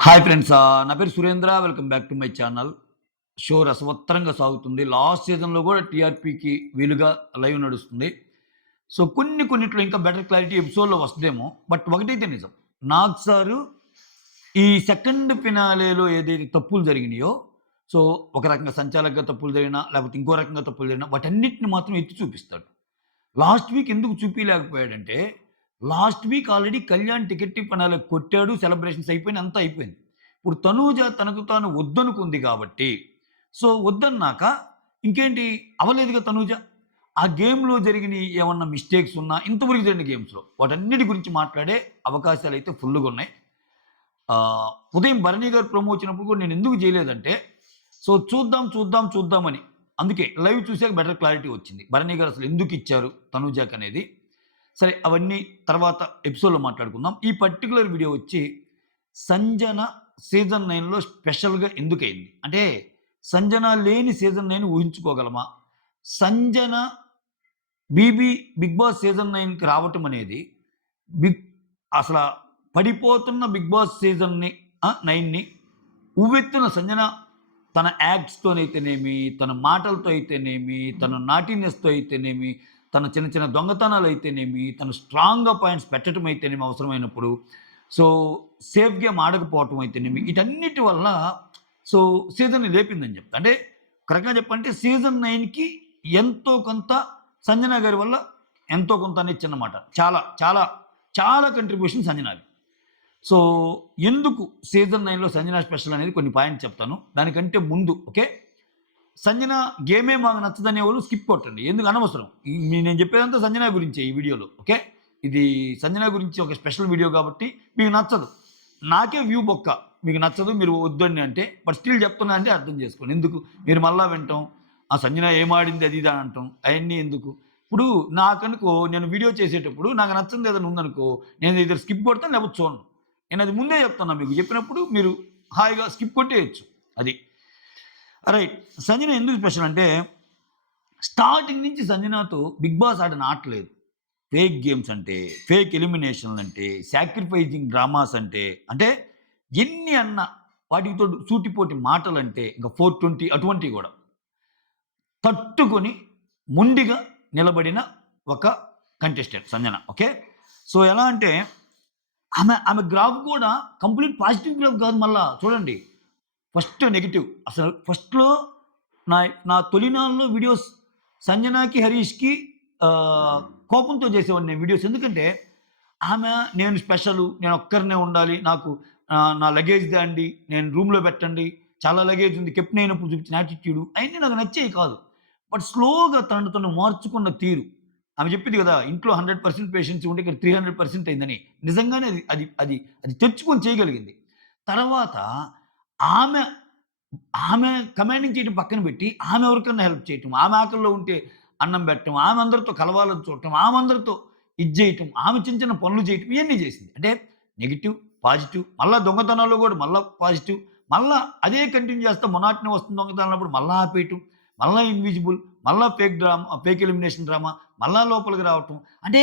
Hi friends. నా పేరు Surendra. Welcome back to my channel. Show రసవత్తరంగా సాగుతుంది. లాస్ట్ సీజన్‌లో గూడా టీఆర్‌పీకి వీలుగా లైవ్ నడుస్తుంది. సో, కొన్నిట్లో ఇంకా బెటర్ క్లారిటీ ఎపిసోడ్‌లో వస్తదేమో. బట్ ఒకటైతే నిజం. నాగ్ సారు ఈ సెకండ్ ఫినాలేలో ఏదైతే తప్పులు జరిగినాయో, సో, ఒక రకంగా సంచాలకంగా తప్పులు జరిగినా, లేకపోతే ఇంకో రకంగా తప్పులు జరిగినా వాటన్నిటిని మాత్రం ఎత్తి చూపిస్తాడు. లాస్ట్ వీక్ ఎందుకు చూపియలేకపోయాడంటే, last week already Kalyan ticket finale కొట్టాడు. సెలబ్రేషన్స్ అయిపోయినాయి. అంతా అయిపోయింది. ఇప్పుడు తనూజ తనకు తాను వద్దనుకుంది కాబట్టి, సో, వద్దన్నాక ఇంకేంటి అవ్వలేదుగా తనూజ. ఆ గేమ్‌లో జరిగిన ఏమన్నా మిస్టేక్స్ ఉన్నా ఇంతవరకు జరిగిన గేమ్స్‌లో వాటన్నిటి గురించి మాట్లాడే అవకాశాలైతే ఫుల్లుగున్నాయి. ఉదయం భరణి గారు ప్రోమో వచ్చినప్పుడు కూడా నేనెందుకు జేయలేదంటే, సో, చూద్దామని. అందుకే లైవ్ చూసాక బెటర్ క్లారిటీ వచ్చింది. భరణి గారు అసలు ఎందుకిచ్చారు తనూజకనేది. సరే అవన్నీ తర్వాత ఎపిసోడ్‌లో మాట్లాడుకుందాం. ఈ పర్టిక్యులర్ వీడియో వచ్చి సంజన సీజన్ 9లో స్పెషల్‌గా ఎందుకయింది? అంటే సంజన లేని సీజన్ 9 ఊహించుకోగలమా? సంజన బిగ్ బాస్ సీజన్ 9కి రావటం అనేది బిగ్ అసల పడిపోతున్న బిగ్ బాస్ సీజన్‌ని 9ని ఉవ్వెత్తున సంజన తన యాక్ట్స్‌తోనైతేనేమి, తన మాటలతో అయితేనేమి, తన నాటీనెస్‌తో అయితేనేమి, తన చిన్న చిన్న దొంగతనాలైతేనేమి, తను స్ట్రాంగ్‌గా పాయింట్స్ పెట్టటం అయితేనేమి అవసరమైనప్పుడు, సో, సేఫ్ గేమ్ ఆడకపోవటం అయితేనేమి, వీటన్నిటి వల్ల సో, సీజన్‌ని లేపిందని చెప్తా. అంటే ఒక రకంగా చెప్పాలంటే సీజన్ 9కి ఎంతో కొంత సంజన గారి వల్ల ఎంతో కొంత అనిచ్చన్నమాట. చాలా, చాలా, చాలా కంట్రిబ్యూషన్ సంజనాది. సో, ఎందుకు సీజన్ 9లో సంజన స్పెషల్ అనేది కొన్ని పాయింట్స్ చెప్తాను. దానికంటే ముందు ఓకే. సంజన గేమే మాకు నచ్చదనేవాళ్ళు స్కిప్ కొట్టండి. ఎందుకు అనవసరం. నేను చెప్పేదంతా సంజన గురించే ఈ వీడియోలో. ఓకే. ఇది సంజన గురించి ఒక స్పెషల్ వీడియో కాబట్టి మీకు నచ్చదు. నాకే వ్యూ బొక్క. మీకు నచ్చదు మీరు వద్దండి అంటే, బట్ స్టిల్ చెప్తున్నా అంటే అర్థం చేసుకోండి. ఎందుకు మీరు మళ్ళా వింటాం. ఆ సంజన ఏమాడింది అది ఇది అని అంటాం. అయన్నీ ఎందుకు. ఇప్పుడు నాకనుకో నేను వీడియో చేసేటప్పుడు నాకు నచ్చనిది ఏదైనా ఉందనుకో, నేను ఇద్దరు స్కిప్ కొడతాను లేకపోతే చూడను. నేను అది ముందే చెప్తున్నా మీకు. చెప్పినప్పుడు మీరు హాయిగా స్కిప్ కొట్టేయొచ్చు. అది. రైట్. సంజన ఎందుకు స్పెషల్ అంటే, స్టార్టింగ్ నుంచి సంజనతో బిగ్ బాస్ ఆడిన ఆటలేదు. ఫేక్ గేమ్స్ అంటే, ఫేక్ ఎలిమినేషన్‌లంటే, సాక్రిఫైజింగ్ డ్రామాస్ అంటే ఎన్ని అన్నా వాటికి తోడు సూటిపోటి మాటలంటే ఇంక 420 అటువంటివి గూడా. తట్టుకొని మొండిగా నిలబడిన ఒక కంటెస్టెంట్ సంజన. ఓకే. సో, ఎలా అంటే ఆమె గ్రాఫ్ కూడా కంప్లీట్ పాజిటివ్ గ్రాఫ్ కాదు మళ్ళా చూడండి. First negative. అసలు ఫస్ట్‌లో నా నా తొలినాళ్ళలో వీడియోస్ సంజనాకి, హరీష్‌కి కోపంతో చేసేవాడిని నేను వీడియోస్. ఎందుకంటే నేను స్పెషలు, నేనొక్కరినే ఉండాలి. నాకు నా లగేజ్ తేండి, నేను రూమ్‌లో పెట్టండి. చాలా లగేజ్ ఉంది. కెప్టెన్ అయినప్పుడు చూపించిన యాటిట్యూడ్ అయన్నీ నాకు నచ్చేవి కాదు. బట్ స్లోగా తను మార్చుకున్న తీరు. ఆమె చెప్పింది కదా! ఇంట్లో 100% పేషెన్సీ ఉంటే ఇక్కడ 300% అయిందని. నిజంగానే అది తెచ్చుకొని చేయగలిగింది. తర్వాత ఆమె ఆమె కమాండింగ్ చేయడం పక్కన పెట్టి, ఆమె ఎవరికన్నా హెల్ప్ చేయటం, ఆమె ఆకలిలో ఉంటే అన్నం పెట్టడం, ఆమె అందరితో కలవాలని చూడటం, ఆమె అందరితో ఇది చేయటం, ఆమె చిన్న చిన్న పనులు చేయటం ఇయన్నీ చేసింది. అంటే నెగెటివ్, పాజిటివ్ మళ్ళా దొంగతనాల్లో కూడా మళ్ళా పాజిటివ్. మళ్ళా అదే కంటిన్యూ చేస్తా మొనాటనీ వస్తుంది దొంగతనం అన్నప్పుడు మళ్ళా ఆపేయటం, మళ్ళా ఇన్విజిబుల్, మళ్ళా ఫేక్ ఎలిమినేషన్ డ్రామా, మళ్ళా లోపలికి రావటం. అంటే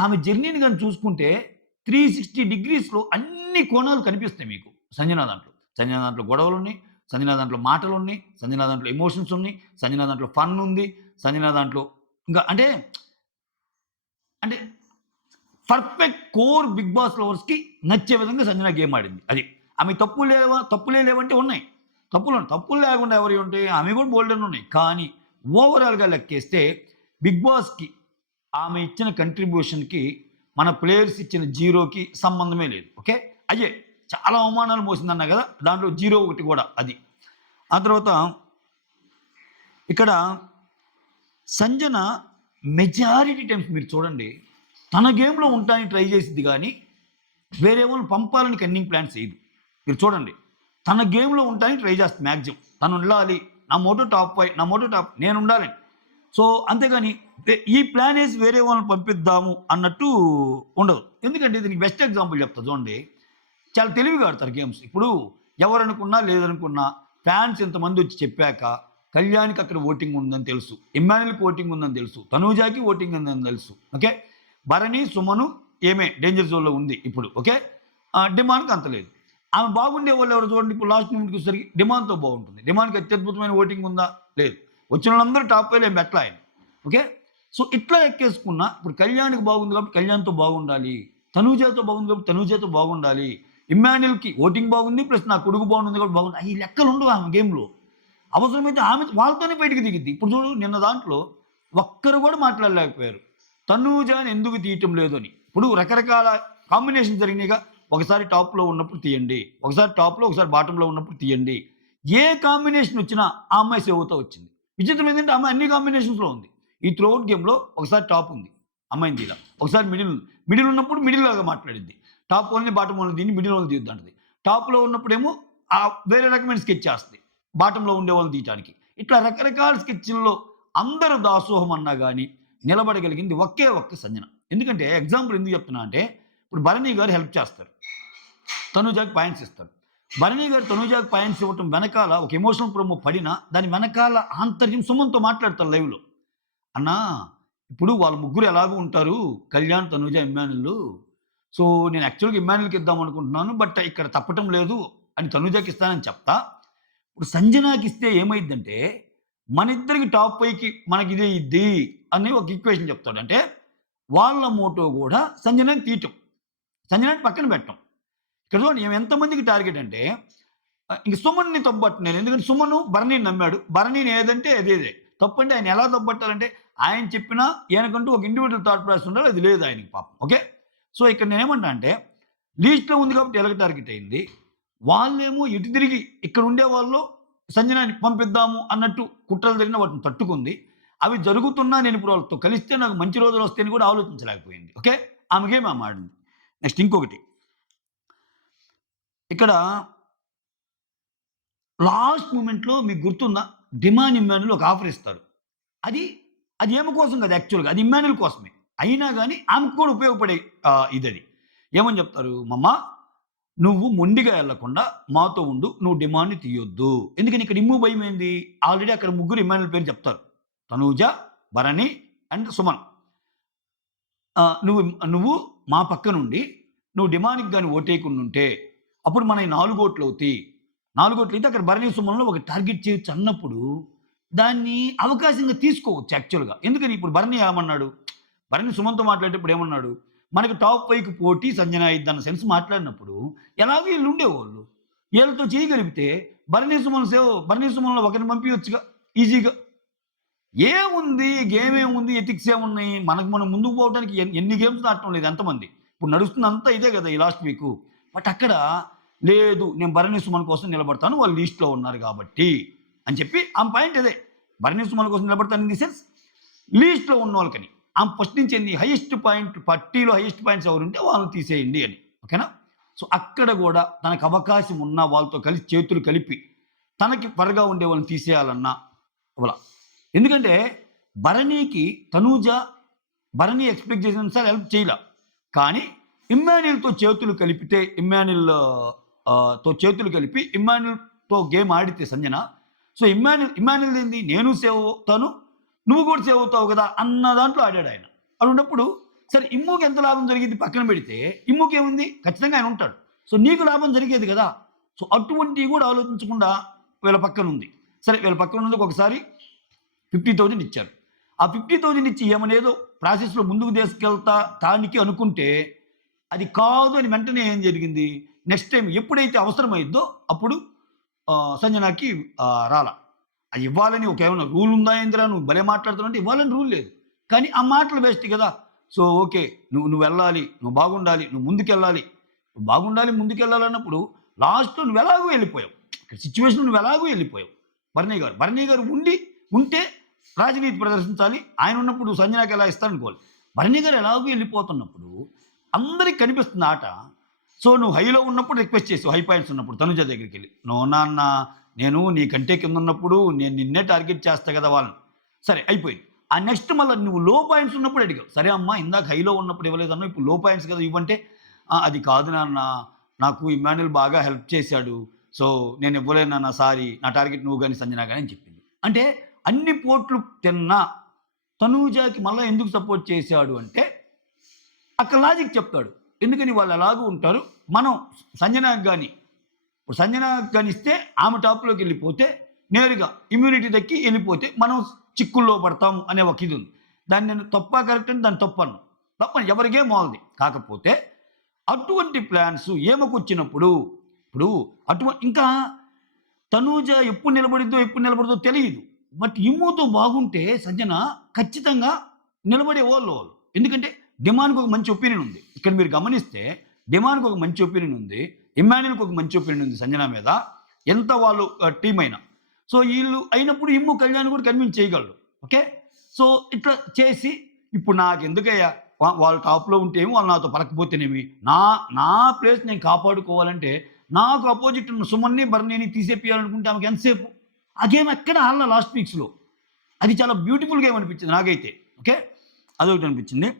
ఆమె జర్నీని గాని చూసుకుంటే 360 డిగ్రీస్‌లో అన్ని కోణాలు కనిపిస్తాయి మీకు సంజన దాంట్లో. సంజన దాంట్లో గొడవలున్నాయి. సంజన దాంట్లో మాటలున్నాయి. సంజన దాంట్లో ఎమోషన్స్ ఉన్నాయి. సంజన దాంట్లో ఫన్ ఉంది. సంజన దాంట్లో ఇంకా అంటే పర్ఫెక్ట్ కోర్ బిగ్ బాస్ లవర్స్‌కి నచ్చే విధంగా సంజన గేమ్ ఆడింది. అది. ఆమె తప్పులే లేవంటే ఉన్నాయి. తప్పులు లేకుండా ఎవరియి ఉంటాయి? ఆమెవి కూడా బోలెడన్ని ఉన్నాయి. కానీ ఓవరాల్‌గా లెక్కేస్తే బిగ్ బాస్‌కి ఆమె ఇచ్చిన కంట్రిబ్యూషన్‌కి మన ప్లేయర్స్ ఇచ్చిన జీరోకి సంబంధమే లేదు. ఓకే. అయ్యే చాలా అవమానాలు మోసిందన్నా కదా! దాంట్లో జీరో ఒకటి కూడా అది. ఆ తర్వాత ఇక్కడ సంజన మెజారిటీ టైమ్స్ మీరు చూడండి, తన గేమ్‌లో ఉండటానికి ట్రై చేసిద్ది గానీ, వేరే వాళ్ళని పంపాలని కన్నింగ్ ప్లాన్స్ చేయదు. మీరు చూడండి. తన గేమ్‌లో ఉండటానికి ట్రై చేస్తుంది మాక్సిమం. తను ఉండాలి. నా మోటో టాప్ 5, నా మోటో టాప్ నేనుండాలని. సో, అంతేగాని ఈ ప్లాన్ ఏసి వేరే వాళ్ళని పంపిద్దాము అన్నట్టు ఉండదు. ఎందుకంటే దీనికి బెస్ట్ ఎగ్జాంపుల్ చెప్తా చూడండి. చాలా తెలివిగా ఆడతారు గేమ్స్. ఇప్పుడు ఎవరనుకున్నా, లేదనుకున్నా ఫ్యాన్స్ ఇంతమందొచ్చి చెప్పాక కళ్యాణ్‌కి అక్కడ ఓటింగ్ ఉందని తెలుసు. ఇమ్మాన్యుల్‌కి ఓటింగ్ ఉందని తెలుసు. తనూజాకి ఓటింగ్ ఉందని తెలుసు. ఓకే. భరణి, సుమను డేంజర్ జోన్‌లో ఉంది ఇప్పుడు. ఓకే. డిమాండ్‌కి అంత లేదు. ఆమె బాగుండే వాళ్ళు ఎవరు చూడండి, ఇప్పుడు లాస్ట్ మూమెంట్‌కి వచ్చేసరికి డిమాండ్‌తో బాగుంటుంది. డిమాండ్‌కి అత్యద్భుతమైన ఓటింగ్ ఉందా? లేదు. వచ్చిన వాళ్ళందరూ టాప్ ఫైవ్‌లో ఏం పెట్టలా ఆయన. ఓకే. సో, ఇట్లా ఎక్కేసుకున్న ఇప్పుడు కళ్యాణ్‌కి బాగుంది కాబట్టి కళ్యాణ్‌తో బాగుండాలి. తనూజతో బాగుంది కాబట్టి తనూజతో బాగుండాలి. ఇమ్మాన్యుల్‌కి ఓటింగ్ బాగుంది. ప్లస్ నా కొడుకు బాగుంది కాబట్టి బాగుంది. ఈ లెక్కలు ఉండవు ఆమె గేమ్‌లో. అవసరమైతే ఆమె వాళ్ళతోనే బయటికి దిగిద్ది. ఇప్పుడు చూడు నిన్న దాంట్లో ఒక్కరు కూడా మాట్లాడలేకపోయారు. తనూజని ఎందుకు తీయటం లేదు అని. ఇప్పుడు రకరకాల కాంబినేషన్ జరిగినాయిగా. ఒకసారి టాప్‌లో ఉన్నప్పుడు తీయండి. ఒకసారి టాప్‌లో, ఒకసారి బాటమ్‌లో ఉన్నప్పుడు తీయండి. ఏ కాంబినేషన్ వచ్చినా ఆ అమ్మాయి సేవ్ అవుతా వచ్చింది. విచిత్రం ఏంటంటే ఆ అమ్మాయి అన్ని కాంబినేషన్స్‌లో ఉంది. ఈ త్రూ ఔట్ గేమ్‌లో ఒకసారి టాప్ ఉంది. అమ్మాయిని తీయలా. ఒకసారి మిడిల్ ఉంది. మిడిల్ ఉన్నప్పుడు మిడిల్ లాగా మాట్లాడిద్ది. టాప్ ఓన్లీ, బాటమ్ ఓన్లీ దీన్ని మిడిల్ ఓన్లీ తీయొద్దంటది. టాప్‌లో ఉన్నప్పుడేమో వేరే రకమైన స్కెచ్ చేస్తది. బాటంలో ఉండేవాళ్ళని తీయటానికి. ఇట్లా రకరకాల స్కెచ్‌ల్లో అందరూ దాసోహం అన్నా గాని, నిలబడగలిగింది ఒకే ఒక్క సంజన. ఎందుకంటే ఎగ్జాంపుల్ ఎందుకు చెప్తున్నా అంటే, ఇప్పుడు భరణి గారు హెల్ప్ చేస్తారు. తనూజాకి పాయింట్స్ ఇస్తారు. భరణి గారు తనూజాకి పాయింట్స్ ఇవ్వటం వెనకాల ఒక ఎమోషనల్ ప్రోమో పడినా, దాని వెనకాల ఆంతర్యం సుమన్‌తో మాట్లాడతారు లైవ్‌లో. అన్నా, ఇప్పుడు వాళ్ళ ముగ్గురు ఎలాగో ఉంటారు. కళ్యాణ్, తనూజ, ఇమ్మాన్యుల్. సో, నేను యాక్చువల్‌గా ఇమ్మాన్యుల్‌కి ఇద్దాం అనుకుంటున్నాను. బట్ ఇక్కడ తప్పటం లేదు అని తనూజకి ఇస్తానని చెప్తా. ఇప్పుడు సంజనాకిస్తే ఏమైద్దంటే, మనిద్దరికి టాప్ 5కి మనకిదే ఇద్ది అని ఒక ఈక్వేషన్ చెప్తాడు. అంటే వాళ్ళ మోటో గూడా సంజనాని తీయటం. సంజనాని పక్కన పెట్టం. ఇక్కడ చూడండి ఈమె ఎంతమందికి టార్గెట్ అంటే ఇంక సుమన్‌ని తప్పుపట్టను. ఎందుకంటే సుమను భరణిని నమ్మాడు. భరణిని ఏదంటే అదేదే. తప్పంటే ఆయన ఎలా తప్పుపట్టాలంటే ఆయన చెప్పినా ఈయనకంటూ ఒక ఇండివిడ్యువల్ థాట్ ప్రాసెస్ ఉండాలి. అది లేదు ఆయనకి పాపం. ఓకే. సో, ఇక్కడ నేనేమంటా అంటే లీస్ట్‌లో ఉంది కాబట్టి ఎలాగ టార్గెట్ అయింది. వాళ్ళేమో ఇటు తిరిగి ఇక్కడ ఉండేవాళ్ళు సంజనాని పంపిద్దాము అన్నట్టు కుట్రలు జరిగినా వాటిని తట్టుకుంది. అవి జరుగుతున్నా నేను ఇప్పుడు వాళ్ళతో కలిస్తే నాకు మంచి రోజులు వస్తాయని కూడా ఆలోచించలేకపోయింది. ఓకే. ఆమె గేమ్ ఆమె ఆడింది. నెక్స్ట్ ఇంకొకటి. ఇక్కడ లాస్ట్ మూమెంట్‌లో మీకు గుర్తుందా? డిమాండ్ ఇమ్మాన్యుల్ ఒక ఆఫర్ ఇస్తారు. అది అది ఈమె కోసం కాదు యాక్చువల్‌గా. అది ఇమ్మాన్యుల్ కోసమే. అయినా గాని ఆమెకు కూడా ఉపయోగపడే ఇదది. ఏమని చెప్తారు? మమ్మా నువ్వు మొండిగా ఎళ్ళకుండా మాతో ఉండు. నువ్వు డిమాండ్‌ని తీయొద్దు. ఎందుకని ఇక్కడ ఇమ్ము భయమేంది? ఆల్రెడీ అక్కడ ముగ్గురు ఇమ్మాన్యుల్ పేరు చెప్తారు. తనూజ, భరణి అండ్ సుమన్. నువ్వు నువ్వు మా పక్కనుండి నువ్వు డిమాండ్‌కి గాని ఓటేయకుండుంటే అప్పుడు మనయి 4 ఓట్లవుతాయి. 4 ఓట్లయితే అక్కడ భరణి, సుమన్‌లో ఒక టార్గెట్ చేయొచ్చు అన్నప్పుడు దాన్ని అవకాశంగా తీసుకోవచ్చు యాక్చువల్‌గా. ఎందుకని ఇప్పుడు భరణి ఏమన్నాడు? భరణి సుమన్‌తో మాట్లాడేటప్పుడు ఏమన్నాడు? మనకి టాప్ 5కి పోటీ సంజన అయిద్దన్న సెన్స్ మాట్లాడినప్పుడు ఎలాగో ఈళ్ళుండేవోళ్ళు. ఈళ్ళతో చేయగలిగితే భరణి సుమన్‌లో ఒకరిని పంపియొచ్చుగా ఈజీగా. ఏముంది? గేమ్ ఏముంది? ఎథిక్స్ ఏమున్నాయి? మనకు మనం ముందుకు పోవడానికి ఎన్ని గేమ్స్ ఆడటం లేదు ఎంతమంది? ఇప్పుడు నడుస్తుందంతా ఇదే గదా! ఈ లాస్ట్ వీకు. బట్ అక్కడ లేదు నేను భరణి సుమన్ కోసం నిలబడతాను. వాళ్ళు లీస్ట్‌లో ఉన్నారు గాబట్టి అని చెప్పి ఆమె పాయింట్ అదే. భరణి సుమన్ కోసం నిలబడతాను ఇన్ ది సెన్స్ లీస్ట్‌లో ఉన్నోళ్ళకని. ఆమె ఫస్ట్ నుంచి ఏంది హైయెస్ట్ పాయింట్ పట్టీలో హైయెస్ట్ పాయింట్స్ ఎవరుంటే వాళ్ళని తీసేయండి అని. ఓకేనా? సో, అక్కడ గూడా తనకు అవకాశం ఉన్న వాళ్ళతో కలిసి చేతులు కలిపి తనకి త్వరగా ఉండే వాళ్ళని తీసేయాలన్నా అవ్వల. ఎందుకంటే భరణికి భరణి ఎక్స్‌పెక్ట్ చేసినంత హెల్ప్ చేయలా. కానీ ఇమ్మాన్యుల్‌తో చేతులు కలిపితే తో చేతులు కలిపి ఇమ్మాన్యుల్‌తో గేమ్ ఆడితే సంజన. సో, ఇమ్మాన్యుల్‌దేంది నేను సేవ్ అవుతాను. నువ్వు కూడా సేవ్ అవుతావు కదా! అన్న దాంట్లో ఆడాడాయన. అటువంటప్పుడు సరే ఇమ్ముకి ఎంత లాభం జరిగిద్ది పక్కన పెడితే, ఇమ్ముకేముంది ఖచ్చితంగా ఆయన ఉంటాడు. సో, నీకు లాభం జరిగేది కదా! సో, అటువంటివి కూడా ఆలోచించకుండా వీళ్ళ పక్కనుంది. సరే వీళ్ళ పక్కనున్నందుకు ఒకసారి 50,000 ఇచ్చారు. ఆ 50,000 ఇచ్చి ఏమనేదో ప్రాసెస్‌లో ముందుకు తీసుకెళ్తా తానికి అనుకుంటే, అది కాదు అని వెంటనే ఏం జరిగింది, నెక్స్ట్ టైమ్ ఎప్పుడైతే అవసరమైద్దో అప్పుడు సంజనాకి రాలా. అది ఇవ్వాలని ఏమన్నా రూల్ ఉందా ఏందిరా నువ్వు భలే మాట్లాడుతున్నావు అంటే ఇవ్వాలని రూల్ లేదు. కానీ ఆ మాటలు వేస్ట్ కదా! So, okay. నువ్వెళ్ళాలి. నువ్వు బాగుండాలి. నువ్వు ముందుకెళ్ళాలి. నువ్వు బాగుండాలి, ముందుకెళ్ళాలన్నప్పుడు లాస్ట్‌లో నువ్వెలాగో వెళ్ళిపోయావు. సిట్యుయేషన్‌లో నువ్వెలాగో వెళ్ళిపోయావు. భరణి గారు ఉంటే రాజనీతి ప్రదర్శించాలి. ఆయన ఉన్నప్పుడు సంజనాకి ఎలా ఇస్తారనుకోవాలి. భరణి గారు ఎలాగో వెళ్ళిపోతున్నప్పుడు అందరికి కనిపిస్తుంది ఆట. సో, నువ్వు హైలో ఉన్నప్పుడు రిక్వెస్ట్ చేసావు. హై పాయింట్స్ ఉన్నప్పుడు తనుజ దగ్గరికెళ్ళి. "నో నాన్న నేను నీకంటే కిందున్నప్పుడు నేను నిన్నే టార్గెట్ చేస్తా కదా వాళ్ళని." సరే అయిపోయింది. ఆ నెక్స్ట్ మళ్ళా నువ్వు లో పాయింట్స్ ఉన్నప్పుడు అడిగావు. "సరే అమ్మా ఇందాక హైలో ఉన్నప్పుడు ఇవ్వలేదన్నావు. ఇప్పుడు లో పాయింట్స్ కదా ఇవ్వంటే." అది కాదు నాన్న. నాకు ఇమ్మాన్యుల్ బాగా హెల్ప్ చేశాడు. సో, నేను ఇవ్వలేను నాన్న సారీ. నా టార్గెట్ నువ్వు గాని, సంజన గాని అని చెప్పింది. అంటే అన్ని పోట్లు తిన్నా తనూజకి మళ్ళా ఎందుకు సపోర్ట్ చేశాడు అంటే అక్కడ లాజిక్ చెప్తాడు. ఎందుకని వాళ్ళు ఎలాగూ ఉంటారు. మనం సంజనకి గాని, ఇప్పుడు సంజన గనిస్తే ఆమె టాప్‌లోకి వెళ్ళిపోతే నేరుగా ఇమ్యూనిటీ దక్కి వెళ్ళిపోతే మనం చిక్కుల్లో పడతాం అనే ఒక ఇది ఉంది. దాన్ని నేను తప్పా, కరెక్ట్ అని దాన్ని తప్పను. తప్పను ఎవరి గేమ్ వాళ్ళది. కాకపోతే అటువంటి ప్లాన్స్ ఈమెకొచ్చినప్పుడు ఇప్పుడు ఇంకా తనూజ ఎప్పుడు నిలబడిద్దో, ఎప్పుడు నిలబడదో తెలీదు. బట్ ఇమ్ముతో బాగుంటే సంజన ఖచ్చితంగా నిలబడేవాళ్ళు వాళ్ళు. ఎందుకంటే డిమాన్‌కి ఒక మంచి ఒపీనియన్ ఉంది. ఇక్కడ మీరు గమనిస్తే డిమాన్‌కి ఒక మంచి ఒపీనియన్ ఉంది. ఇమ్మాన్యుయల్‌కి ఒక మంచి ఒపీనియన్ ఉంది సంజన మీద. ఎంత వాళ్ళు టీమ్ అయినా. సో ఈళ్ళు అయినప్పుడు ఇమ్ము, కళ్యాణ్ కూడా కన్విన్స్ చేయగలరు. ఓకే. సో ఇట్లా చేసి ఇప్పుడు నాకెందుకయ్యా వాళ్ళు టాప్‌లో ఉంటే ఏమి, వాళ్ళు నాతో పలకపోతేనేమి, నా నా ప్లేస్ నేను కాపాడుకోవాలంటే నాకు అపోజిట్ ఉన్న సుమన్‌ని, భరణిని తీసేపియాలనుకుంటే ఆమెకి ఎంతసేపు? ఆ గేమ్ ఎక్కడ ఆడలా లాస్ట్ వీక్స్‌లో. అది చాలా బ్యూటిఫుల్ గేమ్ అనిపించింది నాకైతే. ఓకే. అదొకటి అనిపించింది.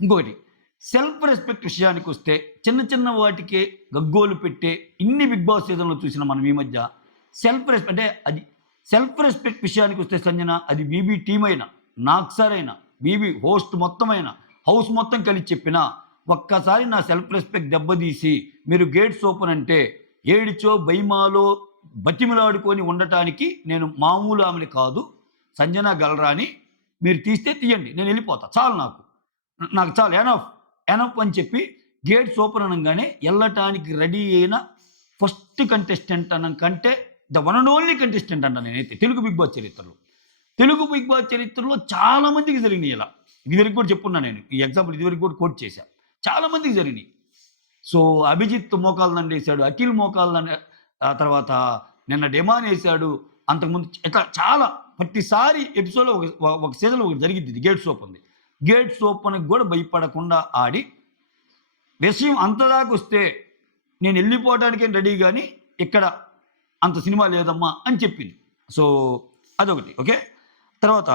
ఇంకొకటి సెల్ఫ్ రెస్పెక్ట్ విషయానికొస్తే చిన్న చిన్న వాటికే గగ్గోలు పెట్టే ఇన్ని బిగ్ బాస్ సీజన్‌లో చూసిన మనం ఈ మధ్య సెల్ఫ్ రెస్పెక్ట్ విషయానికొస్తే సంజన అది బీబీ టీమ్ అయినా, నాక్సర్ అయినా, బీబీ హోస్ట్ మొత్తమైనా, హౌస్ మొత్తం కలిసి చెప్పినా ఒక్కసారి నా సెల్ఫ్ రెస్పెక్ట్ దెబ్బతీసి మీరు గేట్స్ ఓపెన్ అంటే ఏడిచో బైమాలో బతిమిలాడుకొని ఉండటానికి నేను మామూలు ఆమెని కాదు, సంజన గలరా అని మీరు తీస్తే తీయండి, నేను వెళ్ళిపోతా, చాలు నాకు చాలు, ఎనఫ్ అని చెప్పి గేట్స్ ఓపెన్ అనగానే వెళ్ళటానికి రెడీ అయిన ఫస్ట్ కంటెస్టెంట్ అన్న కంటే the one and only contestant అంట నేనైతే తెలుగు బిగ్ బాస్ చరిత్రలో చాలా మందికి జరిగినాయి ఇలా. ఇదివరకు కూడా చెప్పున్నా నేను ఈ ఎగ్జాంపుల్ ఇదివరకు కూడా కోట్ చేశా. చాలా మందికి జరిగినాయి. సో అభిజిత్ మోకాలు దండేశాడు, అఖిల్ మోకాలు దండ, ఆ తర్వాత నిన్న డెమాన్ వేశాడు, అంతకుముందు ఇట్లా చాలా ప్రతిసారి ఎపిసోడ్లో ఒక సీజన్లో ఒకటి జరిగింది. ఇది గేట్స్ ఓపెన్. గేట్స్ ఓపెన్కి కూడా భయపడకుండా ఆడి విషయం అంతదాకా వస్తే నేను వెళ్ళిపోవడానికే రెడీ కానీ ఇక్కడ అంత సినిమా లేదమ్మా అని చెప్పింది. సో అదొకటి. ఓకే. తర్వాత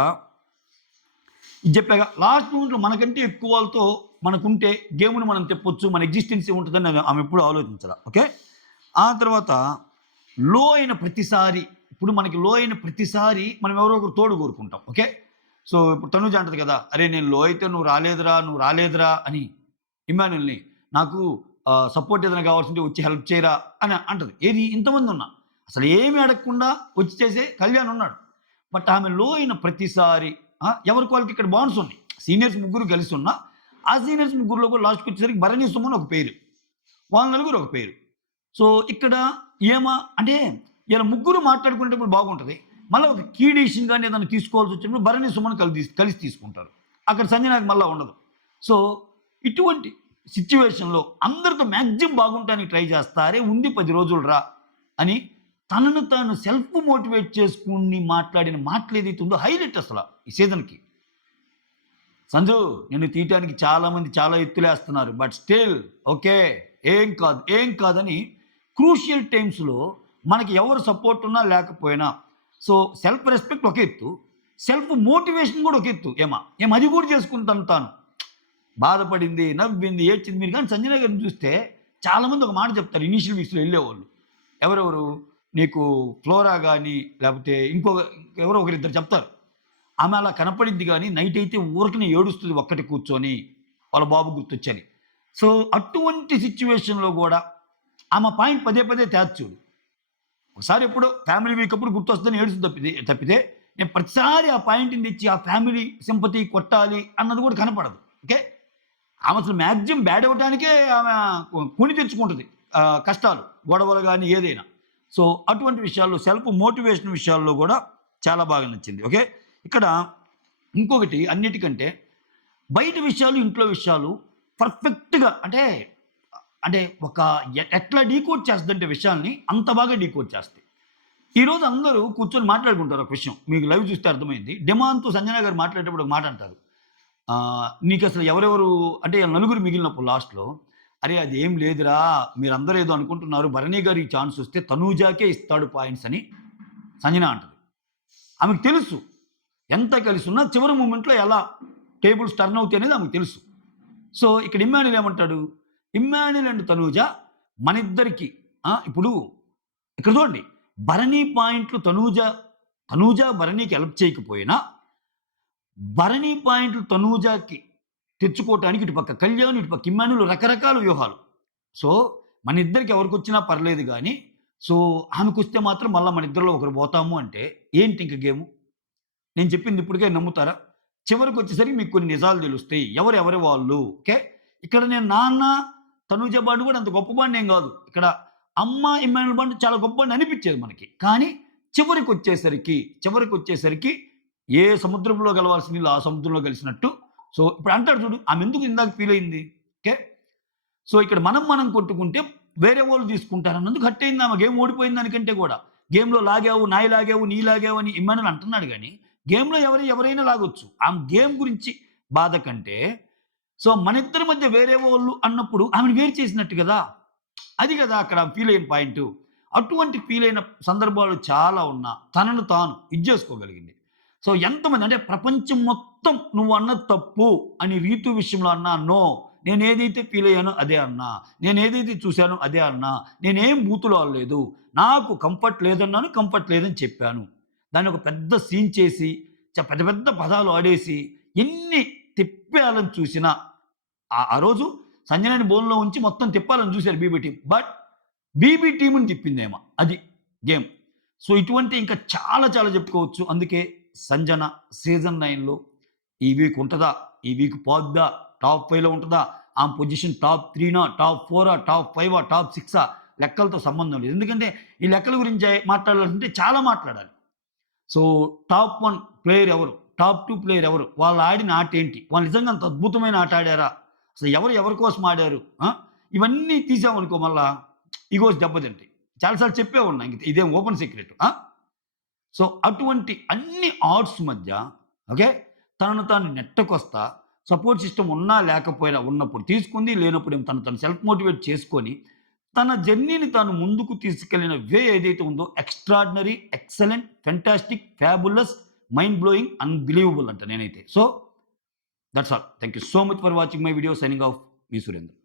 ఇది చెప్పాక లాస్ట్ మూమెంట్లో మనకంటే ఎక్కువ వాళ్ళతో మనకుంటే గేమ్ను మనం తెప్పొచ్చు, మన ఎగ్జిస్టెన్స్ ఉంటుందని ఆమె ఎప్పుడు ఆలోచించాల. ఓకే. ఆ తర్వాత లో అయిన ప్రతిసారి ఇప్పుడు మనకి లో అయిన ప్రతిసారి మనం ఎవరో ఒకరు తోడు కోరుకుంటాం. ఓకే. సో ఇప్పుడు తనుజ అంటది కదా, అరే నేను లో అయితే నువ్వు రాలేదురా అని ఇమ్మాన్యుల్ని, నాకు సపోర్ట్ ఏదైనా కావాల్సింటే వచ్చి హెల్ప్ చేయరా అని అంటది. ఏది ఇంతమంది ఉన్నా అసలు ఏమీ అడగకుండా వచ్చి చేసే కళ్యాణ్ ఉన్నాడు. బట్ ఆమె లో అయిన ప్రతిసారి ఎవరికి వాళ్ళకి ఇక్కడ బాండ్స్ ఉన్నాయి. సీనియర్స్ ముగ్గురు కలిసి ఉన్నా ఆ సీనియర్స్ ముగ్గురులో కూడా లాస్ట్కి వచ్చేసరికి భరణి సుమన్ ఒక పేరు, వాళ్ళ నలుగురు ఒక పేరు. సో ఇక్కడ అంటే ఇలా ముగ్గురు మాట్లాడుకునేటప్పుడు బాగుంటుంది. మళ్ళీ ఒక కీ డిసిషన్ కానీ ఏదైనా తీసుకోవాల్సి వచ్చినప్పుడు భరణి సుమన్ కలిసి తీసుకుంటారు. అక్కడ సంజనాకి మళ్ళీ ఉండదు. సో ఇటువంటి సిచ్యువేషన్లో అందరితో మ్యాక్సిమం బాగుంటానికి ట్రై చేస్తారే, ఉంది 10 రోజులు రా అని తనను తాను సెల్ఫ్ మోటివేట్ చేసుకుని మాట్లాడిన మాటలు ఏదైతే ఉందో హైలైట్ అసలు ఈ సీజన్కి. సంజు నిన్ను తీయటానికి చాలామంది చాలా ఎత్తులేస్తున్నారు, బట్ స్టిల్ ఓకే, ఏం కాదని క్రూషియల్ టైమ్స్లో మనకి ఎవరు సపోర్ట్ ఉన్నా లేకపోయినా సో సెల్ఫ్ రెస్పెక్ట్ ఒక ఎత్తు, సెల్ఫ్ మోటివేషన్ కూడా ఒక ఎత్తు. అది కూడా చేసుకుంటాను. తాను బాధపడింది, నవ్వింది, ఏడ్చింది. మీరు కానీ సంజన గారిని చూస్తే చాలామంది ఒక మాట చెప్తారు ఇనీషియల్ వీక్స్లో వెళ్ళేవాళ్ళు. ఎవరెవరు నీకు ఫ్లోరా కానీ లేకపోతే ఎవరో ఒకరిద్దరు చెప్తారు. ఆమె అలా కనపడింది కానీ నైట్ అయితే ఊరికనే ఏడుస్తుంది ఒక్కటి కూర్చొని వాళ్ళ బాబు గుర్తొచ్చని. సో అటువంటి సిచ్యువేషన్లో కూడా ఆమె పాయింట్ పదే తేల్చూడు. ఒకసారి ఎప్పుడో ఫ్యామిలీ వీక్ అప్పుడు గుర్తొస్తుందని ఏడుస్తుంది తప్పితే నేను ప్రతిసారి ఆ పాయింట్ని తెచ్చి ఆ ఫ్యామిలీ సింపతి కొట్టాలి అన్నది కూడా కనపడదు. ఓకే. ఆమె అసలు మ్యాక్సిమం బ్యాడ్ అవ్వడానికే ఆమె కొని తెచ్చుకుంటుంది కష్టాలు, గొడవలు కానీ ఏదైనా. సో అటువంటి విషయాల్లో సెల్ఫ్ మోటివేషన్ విషయాల్లో కూడా చాలా బాగా నచ్చింది. ఓకే. ఇక్కడ ఇంకొకటి అన్నిటికంటే బయట విషయాలు, ఇంట్లో విషయాలు పర్ఫెక్ట్గా అంటే ఒక ఎట్లా డీకోడ్ చేస్తుందంటే విషయాల్ని అంత బాగా డీకోడ్ చేస్తాయి. ఈరోజు అందరూ కూర్చొని మాట్లాడుకుంటారు ఒక విషయం, మీకు లైవ్ చూస్తే అర్థమైంది. డిమాన్తో సంజన గారు మాట్లాడేటప్పుడు ఒక మాట అంటారు, నీకు అసలు ఎవరెవరు అంటే నలుగురు మిగిలినప్పుడు లాస్ట్లో, అరే అది ఏం లేదురా, మీరందరూ ఏదో అనుకుంటున్నారు, భరణి గారికి ఛాన్స్ వస్తే తనూజాకే ఇస్తాడు పాయింట్స్ అని సంజన అంటది. ఆమెకు తెలుసు ఎంత కలిసి ఉన్నా చివరి మూమెంట్లో ఎలా టేబుల్స్ టర్న్ అవుతాయి అనేది ఆమెకు తెలుసు. సో ఇక్కడ ఇమ్మాన్యుల్ ఏమంటాడు, ఇమ్మాన్యుల్ అండ్ తనూజ మన ఇద్దరికి ఇప్పుడు ఇక్కడ చూడండి, భరణి పాయింట్లు తనూజ భరణికి హెల్ప్ చేయకపోయినా భరణి పాయింట్లు తనూజాకి తెచ్చుకోవటానికి ఇటుపక్క కళ్యాణ్, ఇటుపక్క ఇమ్మాన్యుల్ రకరకాల వ్యూహాలు. సో మన ఇద్దరికి ఎవరికొచ్చినా పర్లేదు గానీ, సో ఆమెకొస్తే మాత్రం మళ్ళా మన ఇద్దరిలో ఒకరు పోతాము అంటే ఏంటి ఇంక గేము? నేను చెప్పింది ఇప్పటికే నమ్ముతారా? చివరికొచ్చేసరికి మీకు కొన్ని నిజాలు తెలుస్తాయి. ఎవరెవరి వాళ్ళు. ఓకే. ఇక్కడ నేను నాన్న, తనూజ బాండ్ కూడా అంత గొప్ప బాండ్ ఏం గాదు. ఇక్కడ అమ్మ, ఇమ్మాన్యుల్ బాండ్ చాలా గొప్ప బాండ్ అనిపిచ్చేది మనకి. కానీ చివరికొచ్చేసరికి ఏ సముద్రంలో గలవాల్సిన నీళ్ళు ఆ సముద్రంలో కలిసినట్టు. సో ఇప్పుడు అంటాడు చూడు, ఆమెందుకు ఇందాక ఫీలయింది. ఓకే. సో ఇక్కడ మనం కొట్టుకుంటే వేరే వాళ్ళు తీసుకుంటారన్నందుకు హర్టయింది ఆమె. గేమ్ ఓడిపోయిన దానికంటే గూడా. గేమ్‌లో లాగావు, నాయి లాగావు, నీ లాగావు అని ఇమ్మాన్యుల్ అంటున్నాడు గానీ, గేమ్‌లో ఎవరైనా లాగొచ్చు. ఆమె గేమ్ గురించి బాధ కంటే, సో మనిద్దరి మధ్య వేరే వోళ్ళు అన్నప్పుడు ఆమెను వేరు చేసినట్టు గదా! అది గదా అక్కడ ఫీలయిన పాయింటు. అటువంటి ఫీలయిన సందర్భాలు చాలా ఉన్నా, తనను తాను ఇది జేసుకోగలిగింది. సో ఎంతమంది అంటే ప్రపంచం మొత్తం నువ్వన్నది తప్పు అని రీతు విషయంలో అన్నా, నో. నేనేదైతే ఫీలయ్యానో అదే అన్నా. నేనేదైతే చూశానో అదే అన్నా. నేనేం బూతులు ఆడలేదు. నాకు కంఫర్ట్ లేదన్నాను, కంఫర్ట్ లేదని చెప్పాను. దాన్ని ఒక పెద్ద సీన్ చేసి, పెద్ద పెద్ద పదాలు ఆడేసి, ఎన్ని తిప్పేయాలని చూసినా ఆ రోజు సంజనని బోన్‌లో ఉంచి మొత్తం తిప్పాలని చూసారు బీబీ టీమ్. బట్ బీబీ టీమ్‌ని తిప్పిందేమ. అది గేమ్. సో ఇటువంటి ఇంకా చాలా చాలా చెప్పుకోవచ్చు. అందుకే సంజన సీజన్ 9లో ఈ వీక్ ఉంటదా? ఈ వీక్ పోద్దా? టాప్ 5లో ఉంటదా? ఆమె పొజిషన్ టాప్ 3నా? టాప్ 4ఆ? టాప్ 5ఆ? టాప్ 6ఆ? లెక్కలతో సంబంధం లేదు. ఎందుకంటే ఈ లెక్కల గురించి మాట్లాడాలంటే చాలా మాట్లాడాలి. సో టాప్ 1 ప్లేయర్ ఎవరు? టాప్ 2 ప్లేయర్ ఎవరు? వాళ్ళు ఆడిన ఆట ఏంటి? వాళ్ళు నిజంగా అంత అద్భుతమైన ఆట ఆడారా? అసలు ఎవరి కోసం ఆడారు? ఇవన్నీ తీసామనుకో మళ్ళా ఇగోస్ దెబ్బతింటాయి. చాలా సార్లు చెప్పే ఉన్నా. ఇదేం ఓపెన్ సీక్రెట్. సో అటువంటి అన్ని ఆడ్స్ మధ్య ఓకే. తనను తాను నెట్టకొస్తా సపోర్ట్ సిస్టమ్ ఉన్నా లేకపోయినా ఉన్నప్పుడు తీసుకుంది. లేనప్పుడేమో తను సెల్ఫ్ మోటివేట్ చేసుకొని తన జర్నీని తాను ముందుకు తీసుకెళ్ళిన వే ఏదైతే ఉందో extraordinary, excellent, fantastic, fabulous, mind blowing, unbelievable అంట నేనైతే. So that's all. Thank you so much for watching my video. Signing off. Me Surendra.